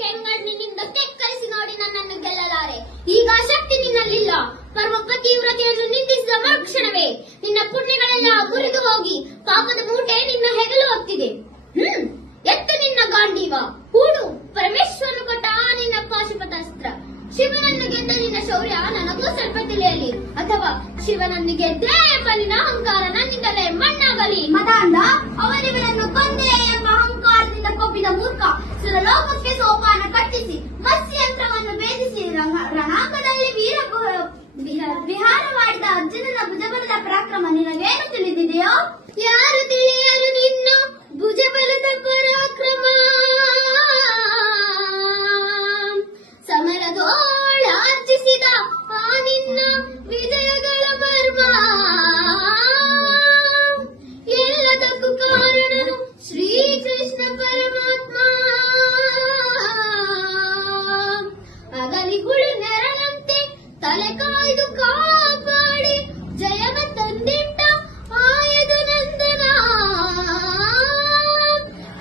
ಕೆಂಗಣ್ಣಿನಿಂದ ಕೆಕ್ಕರಿಸಿ ನೋಡಿ ನನ್ನನ್ನು ಗೆಲ್ಲಲಾರೆ. ಈಗ ಆ ಶಕ್ತಿ ನಿನ್ನಲ್ಲಿಲ್ಲ. ಪರ್ವ ಪತಿವ್ರತೆಯನ್ನು ನಿಂದಿಸಿದ ಮರುಕ್ಷಣವೇ ನಿನ್ನ ಪುಣ್ಯಗಳೆಲ್ಲ ಮುರಿದು ಹೋಗಿ ಪಾಪದ ಮೂಟೆ ನಿನ್ನ ಹೆಗಲು ಹೊತ್ತಿದೆ. ಎತ್ತು ನಿನ್ನ ಗಾಂಡೀವ, ಹೂಡು ಪರಮೇಶ್ವರನು ಕೊಟ್ಟ ನಿನ್ನ ಪಾಶುಪತಾಸ್ತ್ರ. ಶಿವನನ್ನು ಗೆದ್ದ ನಿನ್ನ ಶೌರ್ಯ ನನಗೂ ಸ್ವಲ್ಪ ತಿಳಿಯಲಿ, ಅಥವಾ ಶಿವನನ್ನು ಗೆದ್ದೆ ಎಂಬ ನಿನ್ನ ಅಹಂಕಾರ ನನ್ನಿಂದಲೇ ಮಣ್ಣಾಗಲಿ. ಮದಾಂಧ, ಅವನಿವನನ್ನು ಕೊಂದೆ ಎಂಬ ಅಹಂಕಾರದಿಂದ ಕೊಬ್ಬಿದ ಮೂರ್ಖ ಸುರಲೋಕಕ್ಕೆ ಸೋಪಾನ ಕಟ್ಟಿಸಿ ಮತ್ಸ್ಯಂತ್ರವನ್ನು ಭೇದಿಸಿ ರಣಾಂಗದಲ್ಲಿ ವಿಹಾರ ಮಾಡಿದ ಅರ್ಜುನನ ಭುಜಬಲದ ಪರಾಕ್ರಮ ನಿನಗೇನು ತಿಳಿದಿದೆಯೋ? ಯಾರು ತಿಳಿಯಲು ನಿನ್ನ ಭುಜಬಲದ ಪರಾಕ್ರಮ? ಸಮರದೋಳಾರ್ಜಿಸಿದ ಆ ನಿನ್ನ ವಿಜಯಗಳ ಮರ್ಮ. ಎಲ್ಲದಕ್ಕೂ ಕಾರಣನು ಶ್ರೀಕೃಷ್ಣ ಪರಮಾತ್ಮ. ಅಗಲಿಗುಳು ನೆರಳಂತೆ ತಲೆ ಕಾಯ್ದು ಕಾಪಾಡಿ ಜಯವ ತಂದಿಟ್ಟ ಆಯದು ನಂದನ.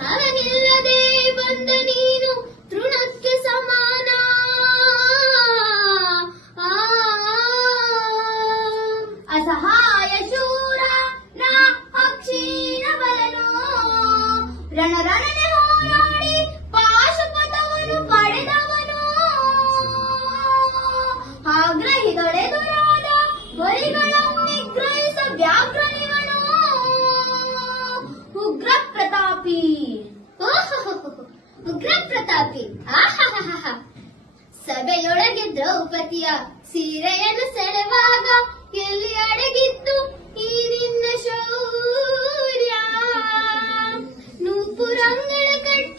ಅವನಿಲ್ಲದೆ ಬಂದ ನೀನು ತೃಣಕ್ಕೆ ಸಮಾನ. ಅಸಹಾಯ ಶೂರ ನಾ ಅಕ್ಷೀಣ ಬಲನು ರಣರಣನೆ ಹೋರಾಡಿ ಪಾಶುಪತವನ್ನು ಪಡೆದವನು. ಆಗ್ರಹಿಗಳೆದುರಾದ ಬಲಿಗಳನ್ನು ನಿಗ್ರಹಿಸ ವ್ಯಾಘ್ರನಿವನು. ಉಗ್ರ ಪ್ರತಾಪಿ, ಉಗ್ರ ಪ್ರತಾಪಿ. ಸಭೆಯೊಳಗೆ ದ್ರೌಪದಿಯ ಸೀರೆಯನ್ನು ಸೆಳೆವಾಗ ಎಲ್ಲಿ ಅಡಗಿತ್ತು ಈ ನಿನ್ನ ಶೌರ್ಯ? ನೂಪುರಂಗಳ ಕಟ್ಟ